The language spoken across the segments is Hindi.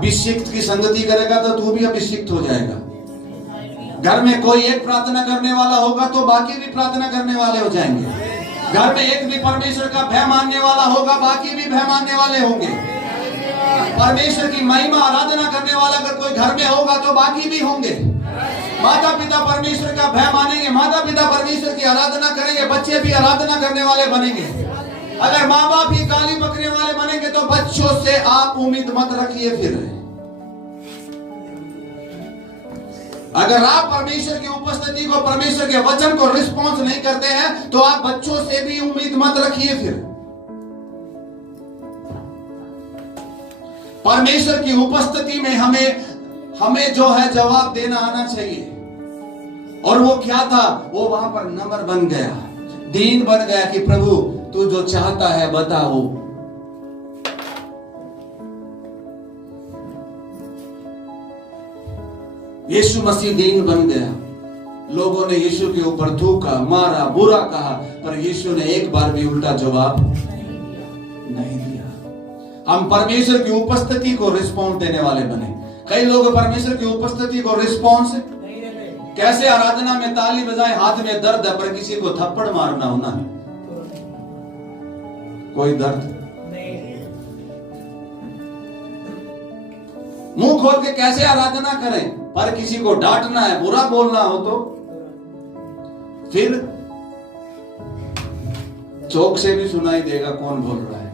अभिषिक्त की संगति करेगा तो तू भी अभिषिक्त हो जाएगा। घर में कोई एक प्रार्थना करने वाला होगा तो बाकी भी प्रार्थना करने वाले हो जाएंगे। घर में एक भी परमेश्वर का भय मानने वाला होगा, बाकी भी भय मानने वाले होंगे। परमेश्वर की महिमा आराधना करने वाला अगर कोई घर में होगा तो बाकी भी होंगे। माता पिता परमेश्वर का भय मानेंगे, माता पिता परमेश्वर की आराधना करेंगे, बच्चे भी आराधना करने वाले बनेंगे। अगर माँ बाप ही गाली बकने वाले बनेंगे तो बच्चों से आप उम्मीद मत रखिए। फिर अगर आप परमेश्वर की उपस्थिति को, परमेश्वर के वचन को रिस्पॉन्स नहीं करते हैं तो आप बच्चों से भी उम्मीद मत रखिए। फिर परमेश्वर की उपस्थिति में हमें जो है जवाब देना आना चाहिए। और वो क्या था? वो वहां पर नम्र बन गया, दीन बन गया कि प्रभु तू जो चाहता है बताओ। यीशु मसीह दीन बन गया। लोगों ने यीशु के ऊपर थूका, मारा, बुरा कहा, पर यीशु ने एक बार भी उल्टा जवाब नहीं दिया। हम परमेश्वर की उपस्थिति को रिस्पॉन्स देने वाले बने। कई लोग परमेश्वर की उपस्थिति को रिस्पॉन्स कैसे, आराधना में ताली बजाए, हाथ में दर्द है पर किसी को थप्पड़ मारना होना, कोई दर्द मुंह खोल के कैसे आराधना करें, पर किसी को डांटना है, बुरा बोलना हो तो फिर चौक से भी सुनाई देगा कौन बोल रहा है।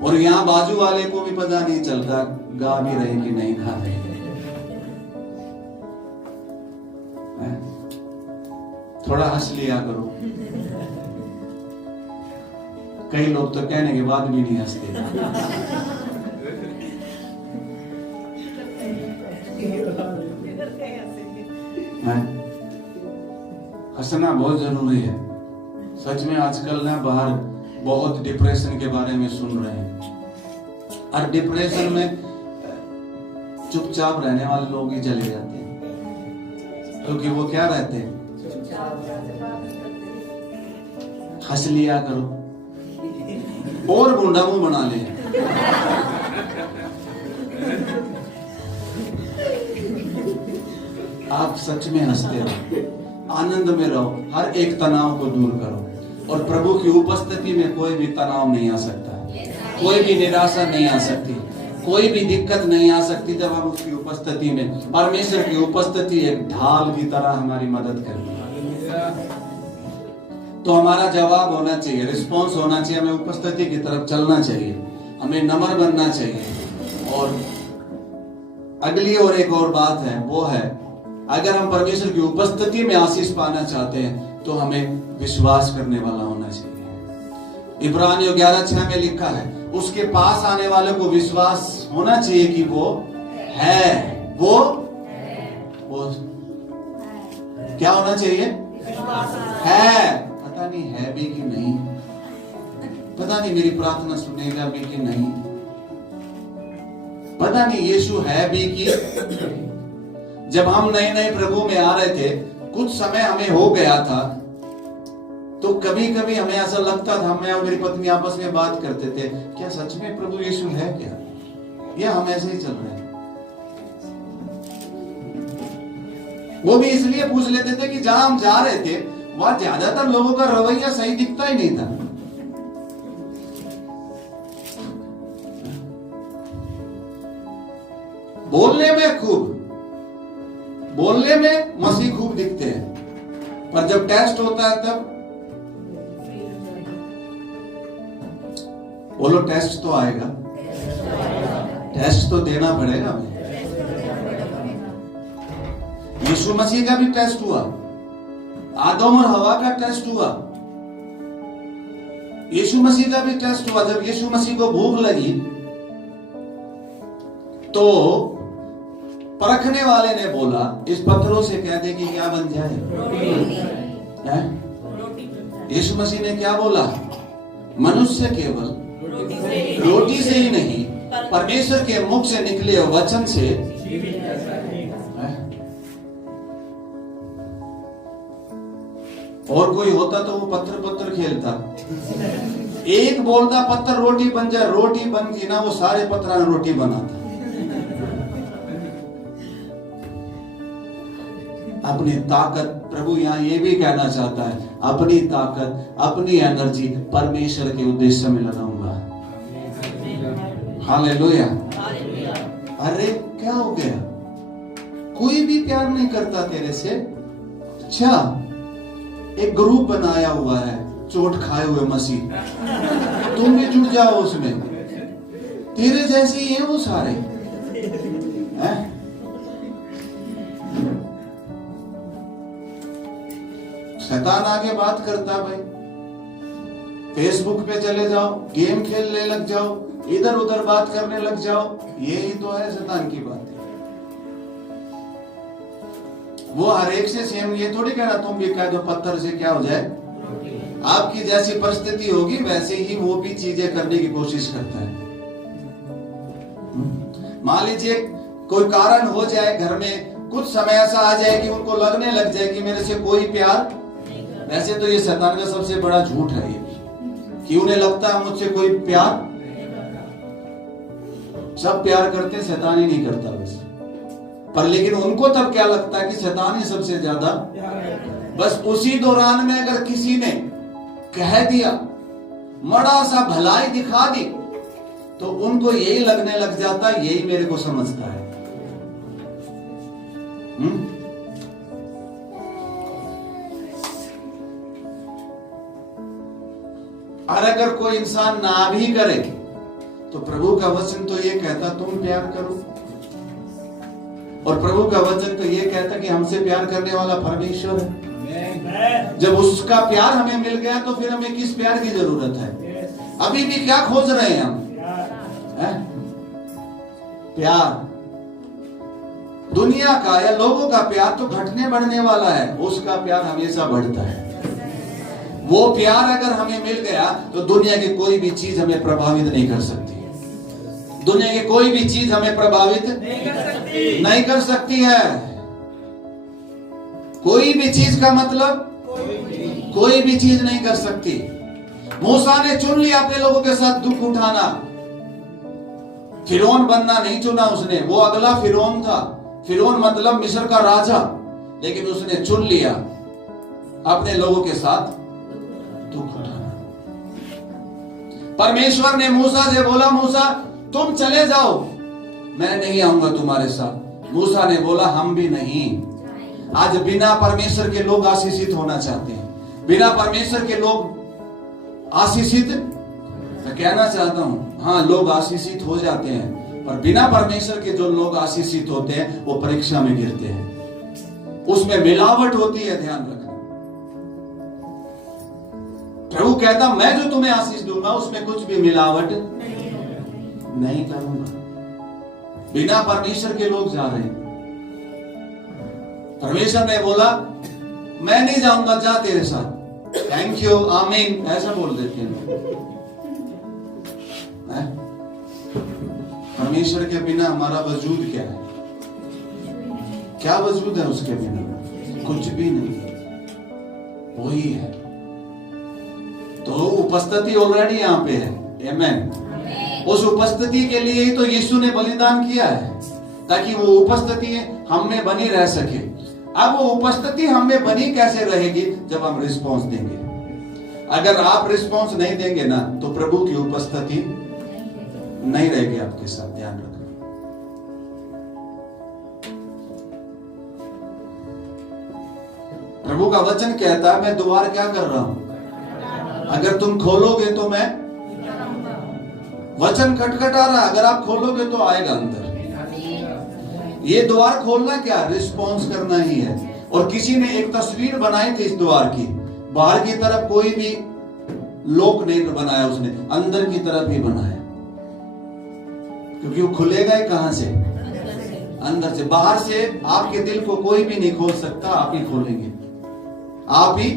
और यहां बाजू वाले को भी पता नहीं चलता गा भी रहे कि नहीं गा रहे। थोड़ा हंस लिया करो। कई लोग तो कहने के बाद भी नहीं हंसते। हंसना बहुत जरूरी है। सच में आजकल ना बाहर बहुत डिप्रेशन के बारे में सुन रहे हैं, और डिप्रेशन में चुपचाप रहने वाले लोग ही चले जाते हैं, क्योंकि वो क्या रहते हैं, हंस लिया करो और गुंडा मुंह बना ले। आप सच में हंसते रहो, आनंद में रहो, हर एक तनाव को दूर करो। और प्रभु की उपस्थिति में कोई भी तनाव नहीं आ सकता, कोई भी निराशा नहीं आ सकती, कोई भी दिक्कत नहीं आ सकती। जब हम उसकी उपस्थिति में, परमेश्वर की उपस्थिति एक ढाल की तरह हमारी मदद करती है। तो हमारा जवाब होना चाहिए, रिस्पॉन्स होना चाहिए, हमें उपस्थिति की तरफ चलना चाहिए, हमें नम्र बनना चाहिए। और अगली और एक और बात है, वो है अगर हम परमेश्वर की उपस्थिति में आशीष पाना चाहते हैं तो हमें विश्वास करने वाला होना चाहिए। इब्रानियों 11:6 में लिखा है, उसके पास आने वाले को विश्वास होना चाहिए कि वो है, वो क्या होना चाहिए, है। पता नहीं है भी कि नहीं, पता नहीं मेरी प्रार्थना सुनेगा भी कि नहीं, पता नहीं यीशु है भी कि। जब हम नए नए प्रभु में आ रहे थे, कुछ समय हमें हो गया था, तो कभी कभी हमें ऐसा लगता था, मैं और मेरी पत्नी आपस में बात करते थे, क्या सच में प्रभु यीशु है क्या, या हम ऐसे ही चल रहे हैं। वो भी इसलिए पूछ लेते थे कि जहां हम जा रहे थे वहां ज्यादातर लोगों का रवैया सही दिखता ही नहीं था। बोलने में मसीह खूब दिखते हैं, पर जब टेस्ट होता है तब बोलो टेस्ट तो आएगा, टेस्ट तो देना पड़ेगा हमें। यीशु मसीह का भी टेस्ट हुआ, आदम और हवा का टेस्ट हुआ, यीशु मसीह का भी टेस्ट हुआ। जब यीशु मसीह को भूख लगी तो परखने वाले ने बोला, इस पत्थरों से कह दे कि क्या बन जाए, यीशु मसीह ने क्या बोला, मनुष्य केवल रोटी से ही नहीं, परमेश्वर के मुख से निकले वचन से। और कोई होता तो वो पत्थर पत्थर खेलता, एक बोलता पत्थर रोटी बन जाए, रोटी बन गई ना, वो सारे पत्थर रोटी बनाता। अपनी ताकत, प्रभु यहाँ ये भी कहना चाहता है, अपनी ताकत, अपनी एनर्जी परमेश्वर के उद्देश्य में लगाऊंगा। हालेलुया। अरे क्या हो गया, कोई भी प्यार नहीं करता तेरे से? अच्छा, एक ग्रुप बनाया हुआ है चोट खाए हुए मसीह, तुम भी जुड़ जाओ उसमें, तेरे जैसे ही है वो सारे हैं? शैतान आगे बात करता भाई, फेसबुक पे चले जाओ, गेम खेलने लग जाओ, इधर उधर बात करने लग जाओ, यही तो है शैतान की बात। वो हर एक से सेम ये थोड़ी कहना तुम भी कह दो पत्थर से क्या हो जाए। आपकी जैसी परिस्थिति होगी वैसे ही वो भी चीजें करने की कोशिश करता है। मान लीजिए कोई कारण हो जाए घर में, कुछ समय ऐसा आ जाए कि उनको लगने लग जाए कि मेरे से कोई प्यार, वैसे तो ये शैतान का सबसे बड़ा झूठ है ये, कि उन्हें लगता है मुझसे कोई प्यार, सब प्यार करते, शैतान ही नहीं करता वैसे। पर लेकिन उनको तब क्या लगता है कि शैतान ही सबसे ज्यादा। बस उसी दौरान में अगर किसी ने कह दिया, बड़ा सा भलाई दिखा दी, तो उनको यही लगने लग जाता है यही मेरे को समझता है। और अगर कोई इंसान ना भी करे तो प्रभु का वचन तो ये कहता तुम प्यार करो, और प्रभु का वचन तो ये कहता कि हमसे प्यार करने वाला परमेश्वर है। जब उसका प्यार हमें मिल गया तो फिर हमें किस प्यार की जरूरत है? अभी भी क्या खोज रहे हैं हम? प्यार दुनिया का या लोगों का प्यार तो घटने बढ़ने वाला है, उसका प्यार हमेशा बढ़ता है। वो प्यार अगर हमें मिल गया तो दुनिया की कोई भी चीज हमें प्रभावित नहीं कर सकती। दुनिया की कोई भी चीज हमें प्रभावित नहीं कर सकती है। कोई भी चीज का मतलब कोई भी चीज नहीं कर सकती। मूसा ने चुन लिया अपने लोगों के साथ दुख उठाना, फिरौन बनना नहीं चुना उसने, वो अगला फिरौन था। फिरौन मतलब मिस्र का राजा, लेकिन उसने चुन लिया अपने लोगों के साथ दुख उठाना। परमेश्वर ने मूसा से बोला, मूसा तुम चले जाओ, मैं नहीं आऊंगा तुम्हारे साथ। मूसा ने बोला हम भी नहीं। आज बिना परमेश्वर के लोग आशीषित होना चाहते हैं, बिना परमेश्वर के लोग आशीषित, मैं कहना चाहता हूं हाँ लोग आशीषित हो जाते हैं, पर बिना परमेश्वर के जो लोग आशीषित होते हैं वो परीक्षा में गिरते हैं, उसमें मिलावट होती है, ध्यान रखना। प्रभु कहता मैं जो तुम्हें आशीष दूंगा उसमें कुछ भी मिलावट नहीं करूंगा। बिना परमेश्वर के लोग जा रहे हैं, परमेश्वर ने बोला मैं नहीं जाऊंगा, जा तेरे साथ, थैंक यू आमीन ऐसा बोल देते हैं। परमेश्वर के बिना हमारा वजूद क्या है? क्या वजूद है उसके बिना? कुछ भी नहीं, वही है। तो उपस्थिति ऑलरेडी यहाँ पे है, आमेन। उस उपस्थिति के लिए ही तो यीशु ने बलिदान किया है, ताकि वो उपस्थिति हम में बनी रह सके। अब वो उपस्थिति हम में बनी कैसे रहेगी? जब हम रिस्पॉन्स देंगे। अगर आप रिस्पॉन्स नहीं देंगे ना तो प्रभु की उपस्थिति नहीं रहेगी आपके साथ, ध्यान रखना। प्रभु का वचन कहता है मैं द्वार क्या कर रहा हूं, अगर तुम खोलोगे तो मैं, वचन खटखटा रहा, अगर आप खोलोगे तो आएगा अंदर। ये द्वार खोलना क्या, रिस्पॉन्स करना ही है। और किसी ने एक तस्वीर बनाई थी इस द्वार की, बाहर की तरफ कोई भी लोक नहीं बनाया, उसने अंदर की तरफ ही बनाया, क्योंकि वो खुलेगा ही कहां से? अंदर से। बाहर से आपके दिल को कोई भी नहीं खोल सकता, आप ही खोलेंगे। आप ही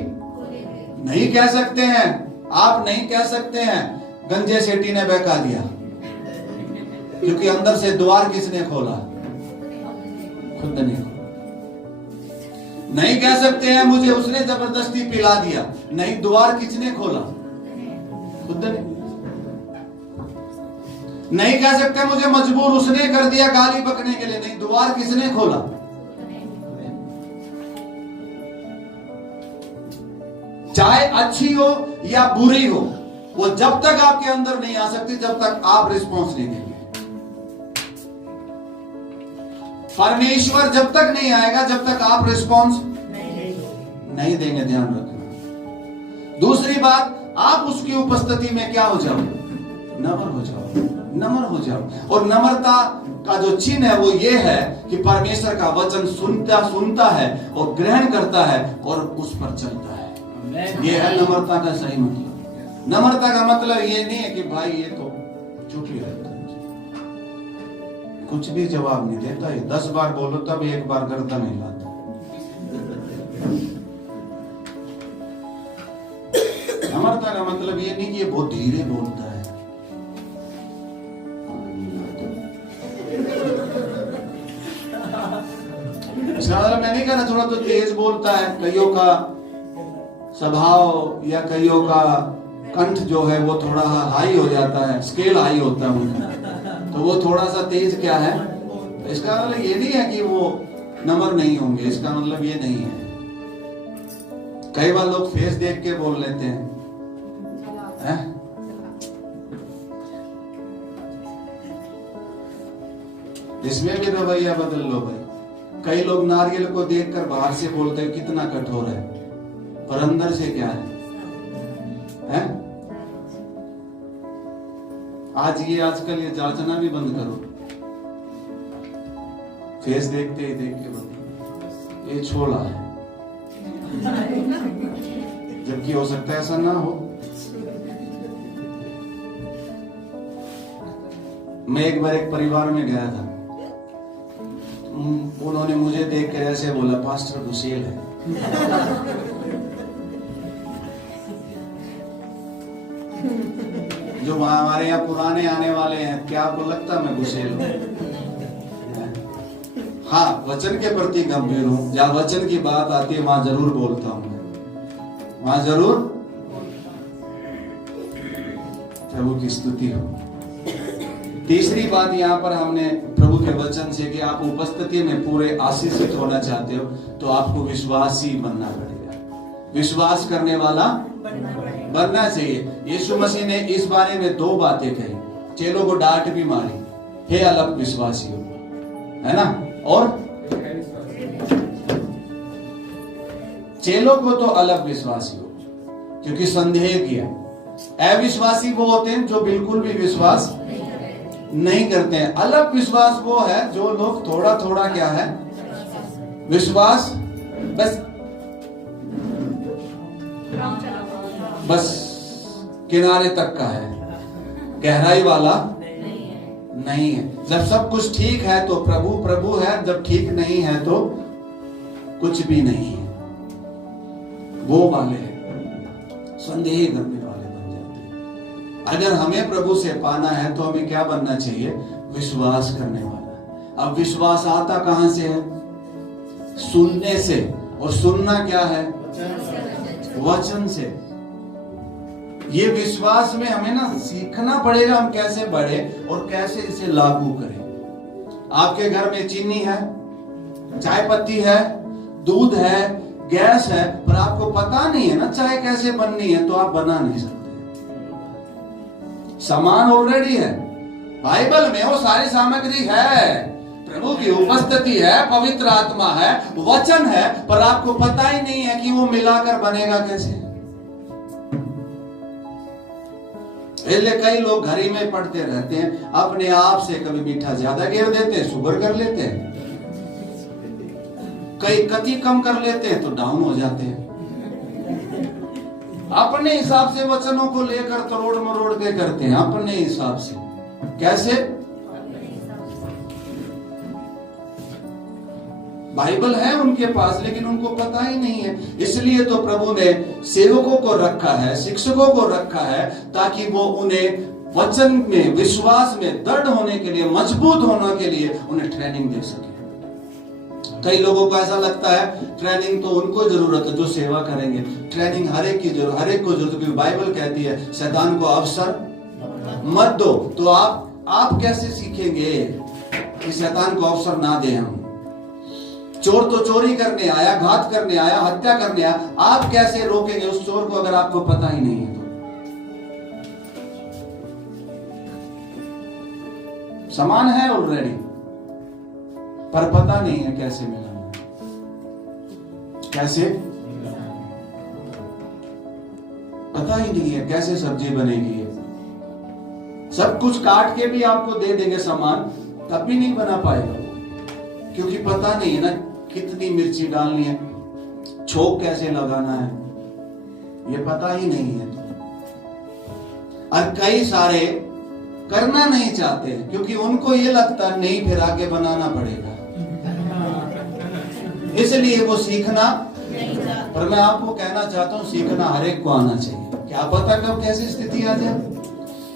नहीं कह सकते हैं, आप नहीं कह सकते हैं गंजे सेठी ने बहका दिया, क्योंकि अंदर से द्वार किसने खोला? खुद ने खोला। नहीं कह सकते हैं मुझे उसने जबरदस्ती पिला दिया, नहीं, द्वार किसने खोला? खुद ने। नहीं कह सकते मुझे मजबूर उसने कर दिया गाली बकने के लिए, नहीं, द्वार किसने खोला? चाहे अच्छी हो या बुरी हो, वो जब तक आपके अंदर नहीं आ सकती जब तक आप रिस्पॉन्स नहीं देंगे। परमेश्वर जब तक नहीं आएगा जब तक आप रिस्पॉन्स नहीं देंगे। ध्यान रखना। दूसरी बात, आप उसकी उपस्थिति में क्या हो जाओ? नम्र हो जाओ, नम्र हो जाओ। और नम्रता का जो चिन्ह है वो ये है कि परमेश्वर का वचन सुनता है और ग्रहण करता है और उस पर चलता है। ये है नम्रता का सही मतलब। नम्रता का मतलब ये नहीं है कि भाई ये तो चुप ही रहता है, कुछ भी जवाब नहीं देता, ये 10 बार बोलो तब एक बार गर्दन हिलाता। नम्रता का मतलब ये नहीं कि ये बहुत धीरे बोलता है। इसका मतलब मैं नहीं कह रहा थोड़ा तो तेज बोलता है। कईयों का स्वभाव या कईयों का कंठ जो है वो थोड़ा हाई हो जाता है, स्केल हाई होता है उनका, तो वो थोड़ा सा तेज क्या है। इसका मतलब ये नहीं है कि वो नम्र नहीं होंगे, इसका मतलब ये नहीं है। कई बार लोग फेस देख के बोल लेते हैं, इसमें भी रवैया बदल लो भाई। कई लोग नारियल को देखकर बाहर से बोलते हैं कितना कठोर है, पर अंदर से क्या है? आजकल ये जांचना भी बंद करो। फेस देखते ही देख के बंद, ये छोला है, जबकि हो सकता है ऐसा ना हो। मैं एक बार एक परिवार में गया था, उन्होंने मुझे देख कर ऐसे बोला, पास्टर गुसेल है। जो हमारे यहाँ पुराने आने वाले हैं, क्या आपको लगता मैं गुसेल हूं? हाँ, वचन के प्रति गंभीर हूं। जहां वचन की बात आती है वहां जरूर बोलता हूं, वहां जरूर प्रभु की स्तुति हो। तीसरी बात यहाँ पर हमने प्रभु के वचन से कि आप उपस्थिति में पूरे आशीषित होना चाहते हो तो आपको विश्वासी बनना पड़ेगा, विश्वास करने वाला बनना चाहिए। यीशु मसीह ने इस बारे में 2 बातें कही, चेलों को डांट भी मारी, हे अलग विश्वासियों, है ना, और चेलों को तो अलग विश्वासी हो क्योंकि संदेह किया। अविश्वासी वो होते हैं जो बिल्कुल भी विश्वास नहीं करते हैं। अलग विश्वास वो है जो लोग थोड़ा थोड़ा क्या है विश्वास, बस किनारे तक का है, गहराई वाला नहीं है। जब सब कुछ ठीक है तो प्रभु प्रभु है, जब ठीक नहीं है तो कुछ भी नहीं है। वो वाले संदेह करने वाले बन जाते हैं। अगर हमें प्रभु से पाना है तो हमें क्या बनना चाहिए? विश्वास करने वाला। अब विश्वास आता कहां से है? सुनने से, और सुनना क्या है? वचन से। ये विश्वास में हमें ना सीखना पड़ेगा हम कैसे बढ़े और कैसे इसे लागू करें। आपके घर में चीनी है, चाय पत्ती है, दूध है, गैस है, पर आपको पता नहीं है ना चाय कैसे बननी है, तो आप बना नहीं सकते। सामान ऑलरेडी है, बाइबल में वो सारी सामग्री है, प्रभु की उपस्थिति है, पवित्र आत्मा है, वचन है, पर आपको पता ही नहीं है कि वो मिलाकर बनेगा कैसे। इसलिए कई लोग घर ही में पढ़ते रहते हैं, अपने आप से कभी मीठा ज्यादा गिर देते हैं, शुगर कर लेते हैं, कई कति कम कर लेते हैं तो डाउन हो जाते हैं। अपने हिसाब से वचनों को लेकर तरोड़ मरोड़ के करते हैं, अपने हिसाब से। कैसे? बाइबल है उनके पास लेकिन उनको पता ही नहीं है। इसलिए तो प्रभु ने सेवकों को रखा है, शिक्षकों को रखा है, ताकि वो उन्हें वचन में, विश्वास में दृढ़ होने के लिए, मजबूत होने के लिए उन्हें ट्रेनिंग दे सके। कई लोगों को ऐसा लगता है ट्रेनिंग तो उनको जरूरत है जो सेवा करेंगे, ट्रेनिंग हर एक की जरूरत, हर एक को जरूरत, क्योंकि बाइबल कहती है शैतान को अवसर मत दो। तो आप कैसे सीखेंगे कि शैतान को अवसर ना दें हम? चोर तो चोरी करने आया, घात करने आया, हत्या करने आया, आप कैसे रोकेंगे उस चोर को अगर आपको पता ही नहीं है? तो सामान है ऑलरेडी, पर पता नहीं है कैसे मिलाना, कैसे पता ही नहीं है कैसे सब्जी बनेगी। सब कुछ काट के भी आपको दे देंगे सामान, तब भी नहीं बना पाएगा, क्योंकि पता नहीं है ना कितनी मिर्ची डालनी है, छोंक कैसे लगाना है, ये पता ही नहीं है। और कई सारे करना नहीं चाहते हैं क्योंकि उनको ये लगता नहीं फिर आगे बनाना पड़ेगा, इसलिए वो सीखना। पर मैं आपको कहना चाहता हूं सीखना हर एक को आना चाहिए। क्या पता कब कैसी स्थिति आ जाए,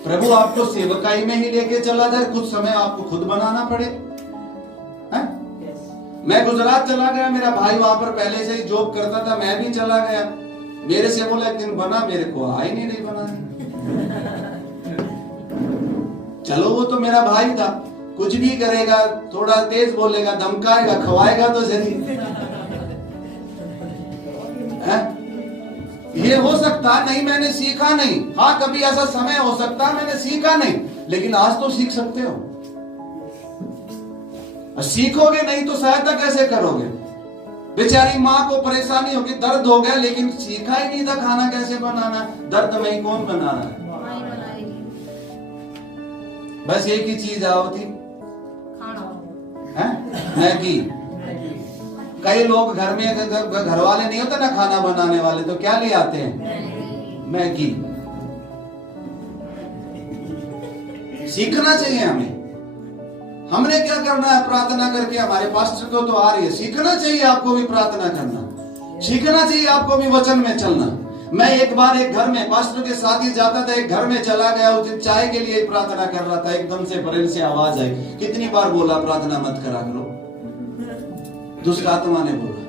प्रभु आपको सेवकाई में ही लेके चला जाए, कुछ समय आपको खुद बनाना पड़े। मैं गुजरात चला गया, मेरा भाई वहां पर पहले से ही जॉब करता था, मैं भी चला गया, मेरे से बोला एक दिन बना, मेरे को आई नहीं बना। चलो वो तो मेरा भाई था, कुछ भी करेगा, थोड़ा तेज बोलेगा, धमकाएगा, खवाएगा तो सही। ये हो सकता नहीं मैंने सीखा नहीं, हाँ कभी ऐसा समय हो सकता मैंने सीखा नहीं, लेकिन आज तो सीख सकते हो। सीखोगे नहीं तो सहायता कैसे करोगे? बेचारी माँ को परेशानी होगी, दर्द हो गया, लेकिन सीखा ही नहीं था खाना कैसे बनाना, दर्द में ही कौन बना रहा है? बस एक ही चीज आओ थी, मैगी। कई लोग घर में घर वाले नहीं होते ना खाना बनाने वाले, तो क्या ले आते हैं? मैगी। सीखना चाहिए हमें। हमने क्या करना है? प्रार्थना करके, हमारे पास्टर को तो आ रही है, सीखना चाहिए आपको भी प्रार्थना करना, सीखना चाहिए आपको भी वचन में चलना। मैं एक बार एक घर में पास्टर के साथ ही जाता था, एक घर में चला गया, उस दिन चाय के लिए प्रार्थना कर रहा था, एकदम से बरेल से आवाज आई। कितनी बार बोला प्रार्थना मत करा करो, दुष्ट आत्मा ने बोला।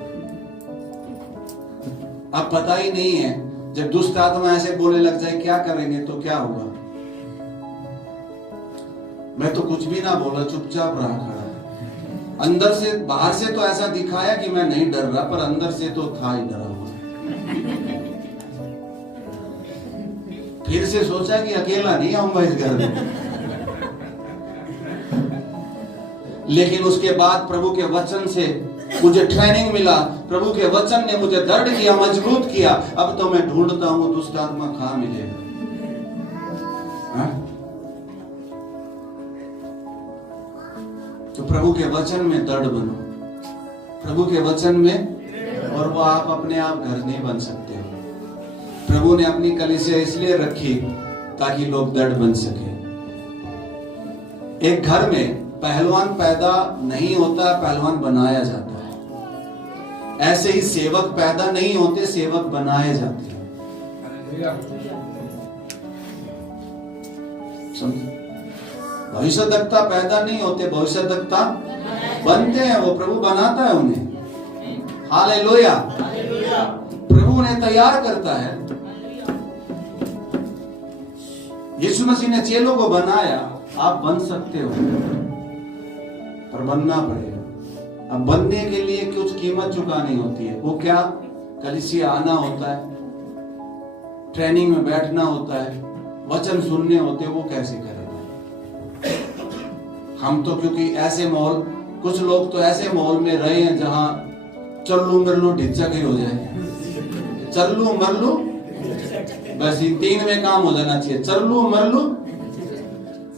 अब पता ही नहीं है, जब दुष्ट आत्मा ऐसे बोलने लग जाए क्या करेंगे, तो क्या होगा? मैं तो कुछ भी ना बोला, चुपचाप रहा खड़ा। अंदर से, बाहर से तो ऐसा दिखाया कि मैं नहीं डर रहा, पर अंदर से तो था ही डरा हुआ। फिर से सोचा कि अकेला नहीं आऊंगा इस घर में। लेकिन उसके बाद प्रभु के वचन से मुझे ट्रेनिंग मिला, प्रभु के वचन ने मुझे दृढ़ किया, मजबूत किया। अब तो मैं ढूंढता हूं दुष्ट आत्मा कहां मिलेगा। तो प्रभु के वचन में दृढ़ बनो, प्रभु के वचन में, और वो आप अपने आप घर नहीं बन सकते हो। प्रभु ने अपनी कलीसिया इसलिए रखी ताकि लोग दृढ़ बन सके। एक घर में पहलवान पैदा नहीं होता, पहलवान बनाया जाता है। ऐसे ही सेवक पैदा नहीं होते, सेवक बनाए जाते हैं। भविष्यद्वक्ता पैदा नहीं होते, भविष्यद्वक्ता बनते हैं, वो प्रभु बनाता है उन्हें। हालेलुया। प्रभु उन्हें तैयार करता है। यीशु मसीह ने चेलों को बनाया, आप बन सकते हो, पर बनना पड़ेगा। अब बनने के लिए कुछ कीमत चुकानी होती है। वो क्या? कलीसिया आना होता है, ट्रेनिंग में बैठना होता है, वचन सुनने होते हैं। वो कैसे करेगा? हम तो क्योंकि ऐसे माहौल, कुछ लोग तो ऐसे माहौल में रहे हैं जहां चल्लू मरलू ढिच्चक ही हो जाए। चल्लू मरलू, बस इन तीन में काम हो जाना चाहिए। चल्लू मरलू,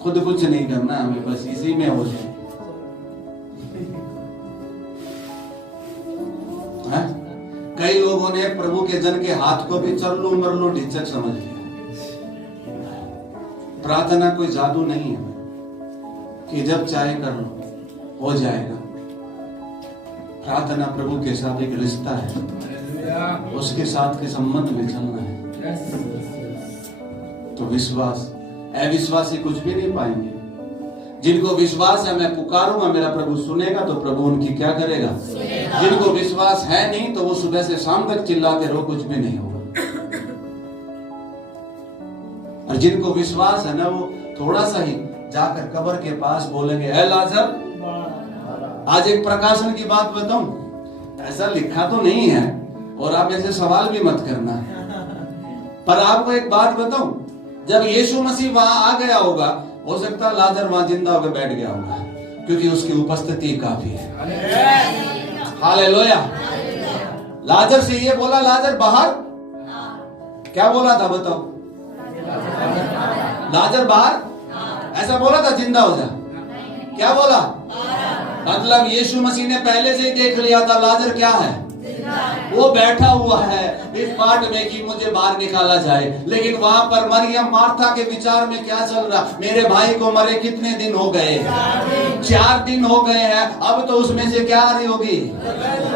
खुद कुछ नहीं करना हमें, बस इसी में हो जाए। कई लोगों ने प्रभु के जन के हाथ को भी चल्लू मरलू ढिच्चक समझ लिया। प्रार्थना कोई जादू नहीं है कि जब चाहे कर लो, हो जाएगा। प्रार्थना प्रभु के साथ एक रिश्ता है, उसके साथ के संबंध में चलना है। तो विश्वास, अविश्वासी कुछ भी नहीं पाएंगे। जिनको विश्वास है, मैं पुकारूंगा मेरा प्रभु सुनेगा, तो प्रभु उनकी क्या करेगा? जिनको विश्वास है नहीं, तो वो सुबह से शाम तक चिल्लाते रहो, कुछ भी नहीं होगा। और जिनको विश्वास है ना, वो थोड़ा सा ही जाकर कब्र के पास बोलेंगे, ऐ लाजर। आज एक प्रकाशन की बात बताऊं, ऐसा लिखा तो नहीं है, और आप ऐसे सवाल भी मत करना। पर आपको एक बात बताऊं, जब यीशु मसीह वहां आ गया होगा, हो सकता है लाजर वहां जिंदा होकर बैठ गया होगा, क्योंकि उसकी उपस्थिति काफी है। हालेलुया। लाजर से ये बोला, लाजर बाहर, क्या बोला था बताओ? लाजर बाहर, ऐसा बोला था जिंदा हो जा? क्या बोला? मतलब यीशु मसीह ने पहले से ही देख लिया था लाजर क्या है, वो बैठा हुआ है इस बाट में कि मुझे बाहर निकाला जाए। लेकिन वहां पर मरियम मार्था के विचार में क्या चल रहा, मेरे भाई को मरे कितने दिन हो गए? 4 दिन हो गए हैं, अब तो उसमें से क्या आ रही होगी?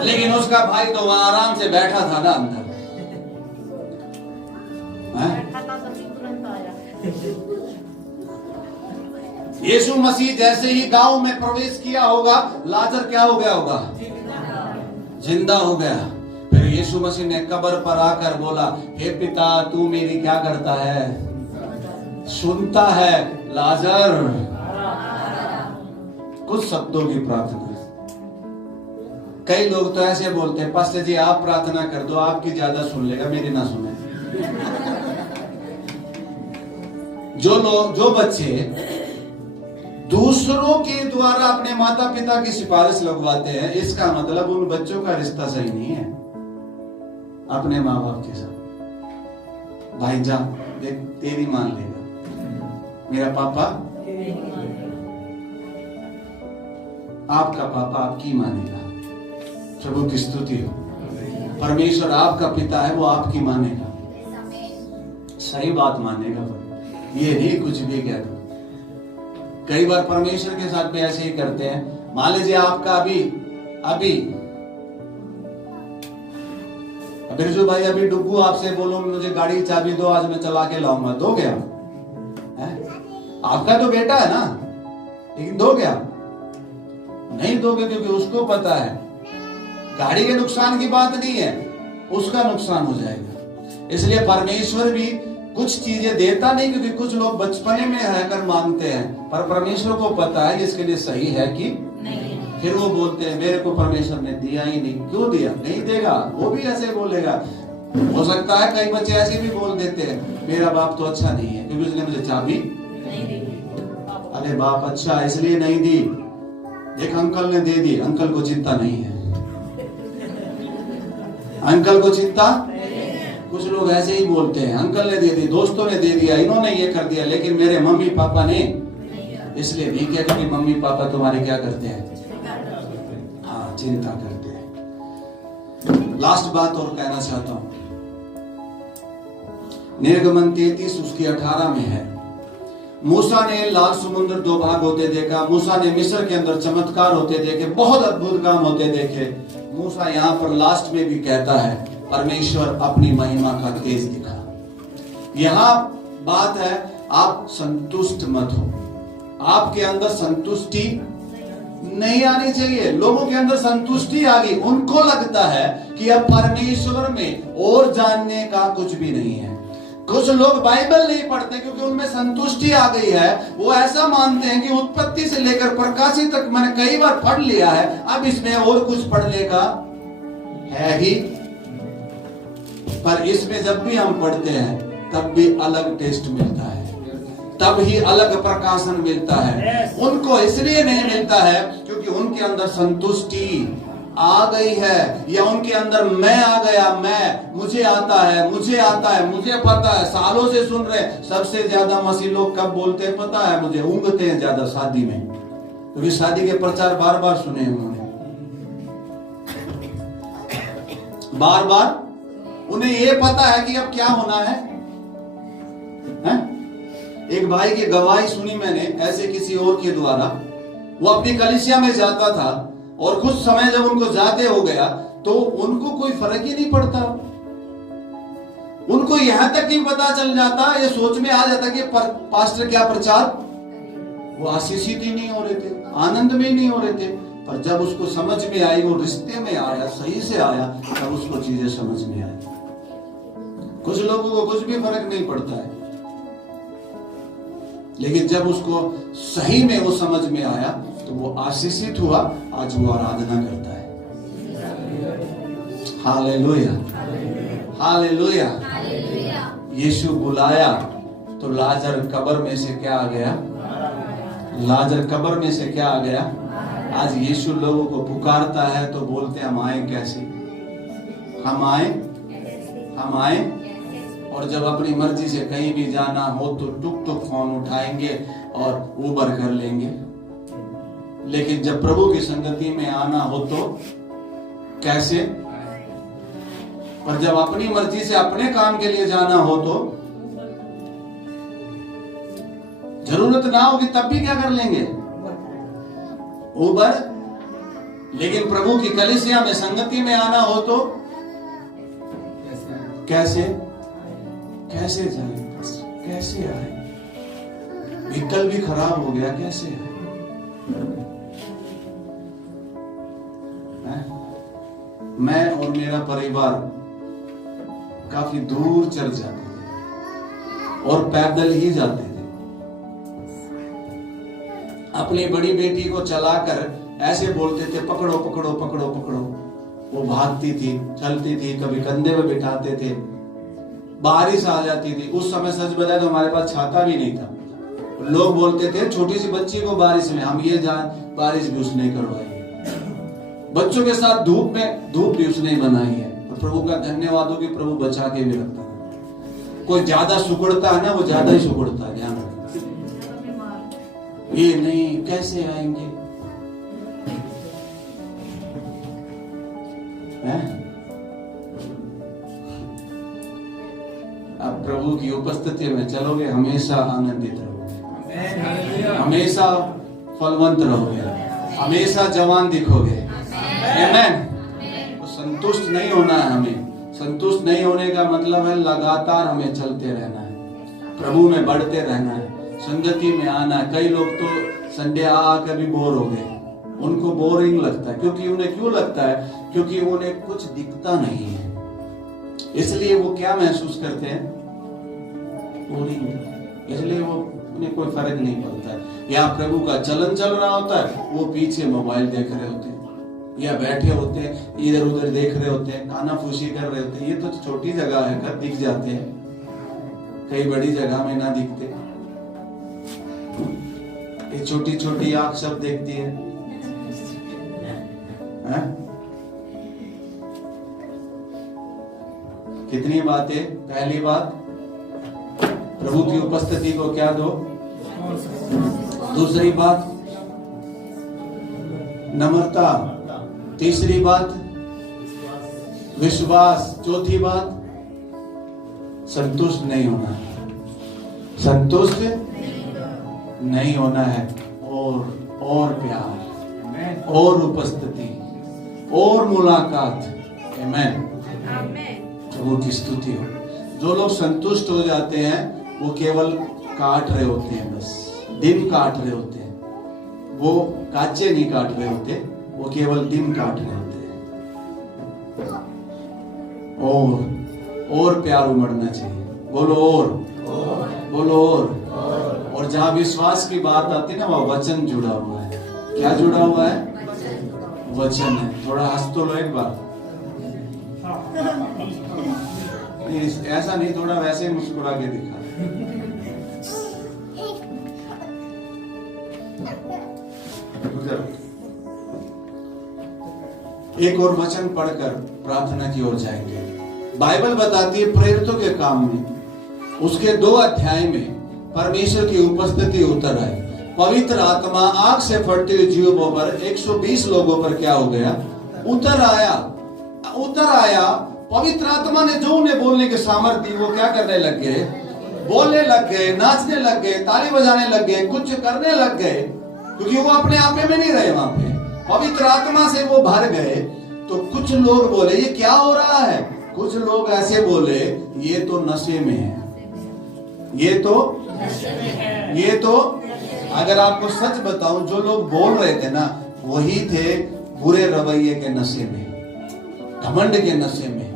लेकिन उसका भाई तो वहां आराम से बैठा था ना अंदर। यीशु मसीह जैसे ही गांव में प्रवेश किया होगा, लाजर क्या हो गया होगा? जिंदा हो गया। फिर यीशु मसीह ने कब्र पर आकर बोला, हे पिता तू मेरी क्या करता है? सुनता है लाजर। कुछ शब्दों की प्रार्थना। कई लोग तो ऐसे बोलते हैं, पास्टर जी आप प्रार्थना कर दो, आपकी ज्यादा सुन लेगा, मेरी ना सुने। जो बच्चे दूसरों के द्वारा अपने माता पिता की सिफारिश लगवाते हैं, इसका मतलब उन बच्चों का रिश्ता सही नहीं है अपने माँ बाप के साथ। भाई जा देख, तेरी मान लेगा, मेरा पापा आपका पापा आपकी मानेगा। प्रभु की स्तुति हो। परमेश्वर आपका पिता है, वो आपकी मानेगा, सही बात मानेगा, ये नहीं कुछ भी कह दो। कई बार परमेश्वर के साथ भी ऐसे ही करते हैं। मान लीजिए आपका अभी बिरजू भाई, अभी डुग्गू आपसे बोलो मुझे गाड़ी की चाबी दो, आज मैं चला के लाऊंगा, दो क्या? आपका तो बेटा है ना, लेकिन दो क्या? नहीं दोगे, क्योंकि उसको पता है गाड़ी के नुकसान की बात नहीं है, उसका नुकसान हो जाएगा। इसलिए परमेश्वर भी कुछ चीजें देता नहीं, क्योंकि कुछ लोग बचपने में रहकर मांगते हैं, पर परमेश्वर को पता है इसके लिए सही है कि नहीं। फिर वो बोलते हैं मेरे को परमेश्वर ने दिया ही नहीं। क्यों दिया? नहीं देगा, वो भी ऐसे बोलेगा। हो सकता है कई बच्चे ऐसे भी बोल देते हैं, मेरा बाप तो अच्छा नहीं है क्योंकि उसने मुझे चाबी नहीं दी। अरे बाप अच्छा इसलिए नहीं दी, एक अंकल ने दे दी, अंकल को चिंता नहीं है, अंकल को चिंता। कुछ लोग ऐसे ही बोलते हैं, अंकल ने दे दी, दोस्तों ने दे दिया, इन्होंने ये कर दिया, लेकिन मेरे मम्मी पापा ने इसलिए नहीं किया क्योंकि मम्मी पापा तुम्हारे क्या करते हैं? हाँ, चिंता करते हैं। लास्ट बात और कहना चाहता हूं, निर्गमन 33 उसकी 18 में है, मूसा ने लाल समुद्र 2 भाग होते देखा, मूसा ने मिस्र के अंदर चमत्कार होते देखे, बहुत अद्भुत काम होते देखे। मूसा यहाँ पर लास्ट में भी कहता है परमेश्वर अपनी महिमा का तेज दिखा। यहां बात है, आप संतुष्ट मत हो, आपके अंदर संतुष्टि नहीं आनी चाहिए। लोगों के अंदर संतुष्टि आ गई, उनको लगता है कि अब परमेश्वर में और जानने का कुछ भी नहीं है। कुछ लोग बाइबल नहीं पढ़ते क्योंकि उनमें संतुष्टि आ गई है, वो ऐसा मानते हैं कि उत्पत्ति से लेकर प्रकाशित तक मैंने कई बार पढ़ लिया है, अब इसमें और कुछ पढ़ने का है ही। पर इसमें जब भी हम पढ़ते हैं तब भी अलग टेस्ट मिलता है, तब ही अलग प्रकाशन मिलता है। उनको इसलिए नहीं मिलता है क्योंकि उनके अंदर संतुष्टि आ गई है, या उनके अंदर मैं आ गया, मैं मुझे आता है, मुझे पता है। सालों से सुन रहे, सबसे ज्यादा मसीह लोग कब बोलते हैं पता है मुझे? ऊँघते हैं ज्यादा शादी में, क्योंकि शादी के प्रचार बार बार सुने उन्होंने, बार बार उन्हें ये पता है कि अब क्या होना है? एक भाई की गवाही सुनी मैंने ऐसे किसी और के द्वारा, वो अपनी कलीसिया में जाता था और कुछ समय जब उनको जाते हो गया तो उनको कोई फर्क ही नहीं पड़ता, उनको यहां तक ही पता चल जाता, ये सोच में आ जाता कि पास्टर क्या प्रचार, वो आशीषित ही नहीं हो रहे थे, आनंद में ही नहीं हो रहे थे। पर जब उसको समझ में आई, वो रिश्ते में आया, सही से आया, तब उसको चीजें समझ में आई। कुछ लोगों को कुछ भी फर्क नहीं पड़ता है, लेकिन जब उसको सही में वो समझ में आया तो वो आशीषित हुआ, आज वो आराधना करता है। Hallelujah, hallelujah. यीशु बुलाया तो लाजर कब्र में से क्या आ गया? लाजर कब्र में से क्या आ गया? आज यीशु लोगों को पुकारता है तो बोलते हम आए कैसे? हम आए। और जब अपनी मर्जी से कहीं भी जाना हो तो टुक टुक फोन उठाएंगे और उबर कर लेंगे। लेकिन जब प्रभु की संगति में आना हो तो कैसे? और जब अपनी मर्जी से अपने काम के लिए जाना हो तो जरूरत ना होगी तब भी क्या कर लेंगे? उबर। लेकिन प्रभु की कलीसिया में संगति में आना हो तो कैसे? कैसे जाए? कैसे आए? व्हीकल भी खराब हो गया, कैसे आए? मैं और मेरा परिवार काफी दूर चल जाते थे और पैदल ही जाते थे। अपनी बड़ी बेटी को चलाकर ऐसे बोलते थे पकड़ो पकड़ो पकड़ो पकड़ो। वो भागती थी, चलती थी, कभी कंधे पे बिठाते थे। बारिश आ जाती थी, उस समय सच बताए तो हमारे पास छाता भी नहीं था। लोग बोलते थे छोटी सी बच्ची को बारिश में, हम ये जान बारिश भी उसने करवाई है। बच्चों के साथ धूप भी उसने बनाई है। तो प्रभु का धन्यवाद हो कि प्रभु बचा के भी रखता है। कोई ज्यादा सुकड़ता है ना, वो ज्यादा ही सुकड़ता है, ध्यान रखना। ये नहीं कैसे आएंगे? अब प्रभु की उपस्थिति में चलोगे, हमेशा आनंदित रहोगे, हमेशा फलवंत रहोगे, हमेशा जवान दिखोगे। आमेन। तो संतुष्ट नहीं होना है हमें। संतुष्ट नहीं होने का मतलब है लगातार हमें चलते रहना है, प्रभु में बढ़ते रहना है, संगति में आना है। कई लोग तो संडे आकर भी बोर हो गए, उनको बोरिंग लगता है। क्योंकि उन्हें क्यों लगता है? क्योंकि उन्हें कुछ दिखता नहीं है, इसलिए वो क्या महसूस करते हैं? बोरिंग। इसलिए वो उन्हें कोई फर्क नहीं पड़ता है। या प्रभु का चलन चल रहा होता है, वो पीछे मोबाइल देख रहे होते हैं, या बैठे होते हैं इधर उधर देख रहे होते हैं, कानाफूसी कर रहे होते हैं। ये तो छोटी जगह है, कर दिख जाते हैं, कई बड़ी जगह में ना दिखते। ये छोटी छोटी आंख सब देखती है, कितनी बातें। पहली बात, प्रभु की उपस्थिति को क्या दो? दूसरी बात, नम्रता। तीसरी बात, विश्वास। चौथी बात, संतुष्ट नहीं होना है। संतुष्ट नहीं होना है। और प्यार, और उपस्थिति, और मुलाकात। आमेन। प्रभु की स्तुति हो। जो लोग संतुष्ट हो जाते हैं वो केवल काट रहे होते हैं, बस दिन काट रहे होते हैं। वो काचे नहीं काट रहे होते, वो केवल दिन काट रहे होते हैं। और प्यार उमड़ना चाहिए। बोलो और, बोलो और जहां विश्वास की बात आती है ना, वह वचन जुड़ा हुआ है। क्या जुड़ा हुआ है? वचन है। थोड़ा हंस तो लो एक बार। ऐसा नहीं, थोड़ा वैसे ही मुस्कुरा के दिखा। एक और वचन पढ़कर प्रार्थना की ओर जाएंगे। बाइबल बताती है प्रेरितों के काम में उसके 2 अध्याय में परमेश्वर की उपस्थिति उतर आई। पवित्र आत्मा आग से फटते हुए जीवों पर 120 लोगों पर क्या हो गया? उतर आया। पवित्र आत्मा ने जो उन्हें बोलने के सामर्थ्य दी, वो क्या करने लग गए? बोलने लग गए, नाचने लग गए, ताली बजाने लग गए, कुछ करने लग गए। क्योंकि वो अपने आप में नहीं रहे, वहां पे पवित्र आत्मा से वो भर गए। तो कुछ लोग बोले ये क्या हो रहा है? कुछ लोग ऐसे बोले ये तो नशे में है, ये तो अगर आपको सच बताऊं, जो लोग बोल रहे थे ना, वही थे बुरे रवैये के नशे में, घमंड के नशे में।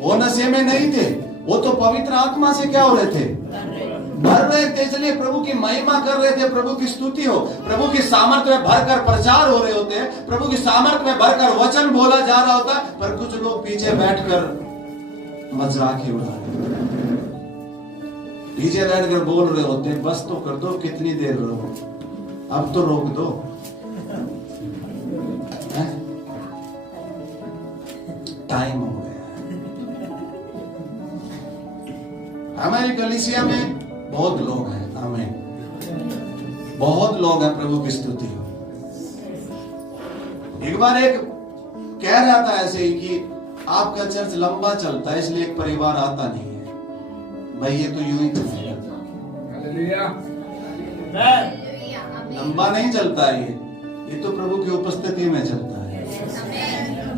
वो नशे में नहीं थे, वो तो पवित्र आत्मा से क्या हो रहे थे? भर रहे थे, इसलिए प्रभु की महिमा कर रहे थे, प्रभु की स्तुति हो, प्रभु की सामर्थ में भरकर प्रचार हो रहे होते हैं, प्रभु की सामर्थ में भरकर वचन बोला जा रहा होता है, पर कुछ लोग पीछे बैठकर मजाक ही उड़ा रहे, पीछे बैठकर बोल रहे होते हैं, बस तो कर दो, कितनी देर रहो, अब तो रोक दो। टाइम हो गया। हमारी कलीसिया में बहुत लोग हैं, आमीन, बहुत लोग हैं, प्रभु की स्तुति हो। एक बार एक कह रहा था ऐसे ही कि आपका चर्च लंबा चलता है इसलिए एक परिवार आता नहीं है। भाई ये तो यूं ही चलेगा, लंबा नहीं चलता है, ये तो प्रभु की उपस्थिति में चलता है।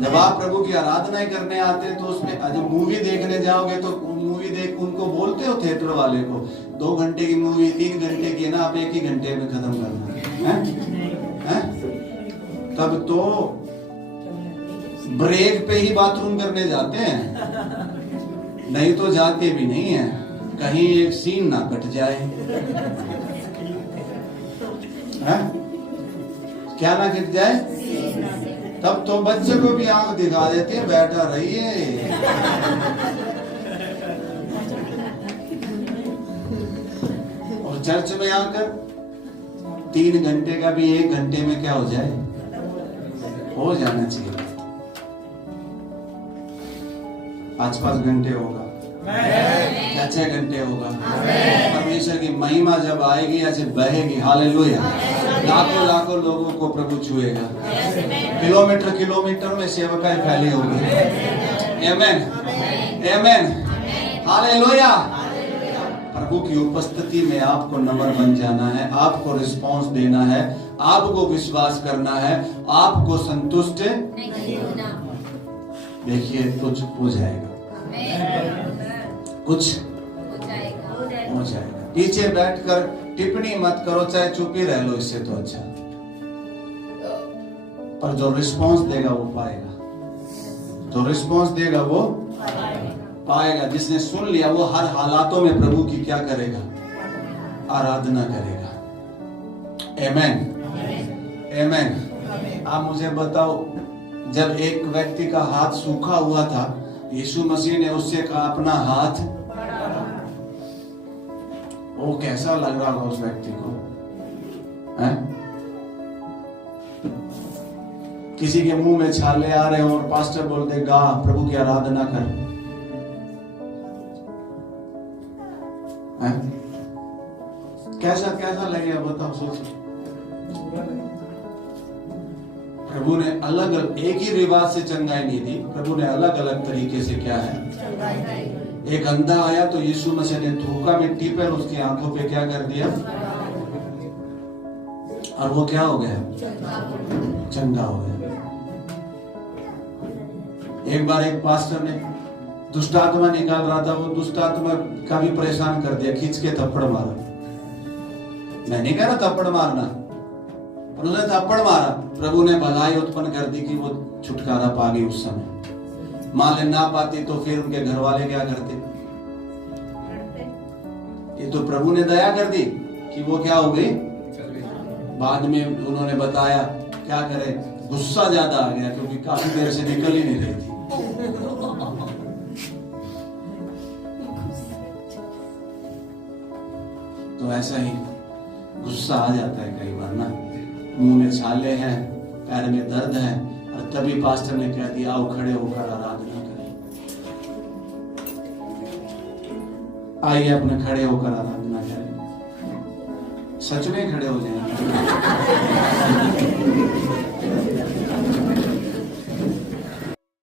जब आप प्रभु की आराधना करने आते हैं तो उसमें जब मूवी देखने जाओगे तो मूवी देख उनको बोलते हो थिएटर वाले को 2 घंटे की मूवी 3 घंटे की ना, आप 1 ही घंटे में खत्म करना है? तब तो ब्रेक पे ही बाथरूम करने जाते हैं, नहीं तो जाते भी नहीं है, कहीं एक सीन ना कट जाए। है? क्या ना कट जाए? तब तो बच्चे को भी आंख दिखा देते हैं, बैठा रहिए। और चर्च में आकर 3 घंटे का भी 1 घंटे में क्या हो जाए, हो जाना चाहिए। 5-5 घंटे होगा या 6 घंटे होगा। परमेश्वर की महिमा जब आएगी या जब बहेगी, हालेलुया, लाखों लाखों लोगों को प्रभु छुएगा, किलोमीटर किलोमीटर में सेवकाएं फैली होगी। आमीन, आमीन, हालेलुया। प्रभु की उपस्थिति में आपको नम्र बन जाना है, आपको रिस्पांस देना है, आपको विश्वास करना है, आपको संतुष्ट नहीं होना। देखिए कुछ हो जाएगा, कुछ हो जाएगा। पीछे बैठकर टिप्पणी मत करो, चाहे चुप ही रह लो, इससे तो अच्छा। पर जो रिस्पांस देगा वो पाएगा, जो रिस्पांस देगा वो पाएगा। जिसने सुन लिया वो हर हालातों में प्रभु की क्या करेगा, आराधना करेगा। आमीन, आमीन। आप मुझे बताओ, जब एक व्यक्ति का हाथ सूखा हुआ था, यीशु मसीह ने उससे कहा अपना हाथ, वो कैसा लग रहा होगा उस व्यक्ति को? है? किसी के मुंह में छाले आ रहे हो और पास्टर बोलते गा, प्रभु की आराधना कर। है? कैसा कैसा लगेगा बताओ, सोचो। प्रभु ने अलग अलग, एक ही रिवाज से चंगाई नहीं दी, प्रभु ने अलग अलग तरीके से क्या है। एक अंधा आया तो यीशु मसीह ने थूका मिट्टी पर, उसकी आंखों पे क्या कर दिया, और वो क्या हो गया, चंगा हो गया। एक बार एक पास्टर ने दुष्ट आत्मा निकाल रहा था, वो दुष्ट आत्मा का भी परेशान कर दिया, खींच के थप्पड़ मारा। मैं नहीं कह रहा थप्पड़ मारना, पर उसने थप्पड़ मारा, प्रभु ने भलाई उत्पन्न कर दी कि वो छुटकारा पा गई। उस समय मान ले ना पाती तो फिर उनके घर वाले क्या करते? ये तो प्रभु ने दया कर दी कि वो क्या हो गई। बाद में उन्होंने बताया क्या करे, गुस्सा ज्यादा आ गया क्योंकि काफी देर से निकल ही नहीं रही थी। तो ऐसा ही गुस्सा आ जाता है कई बार ना, मुंह में छाले हैं, पैर में दर्द है, और तभी पास्टर ने कह दिया आओ खड़े होकर आराधना करें। आइए अपने खड़े होकर आराधना करें, सच में खड़े हो जाएंगे।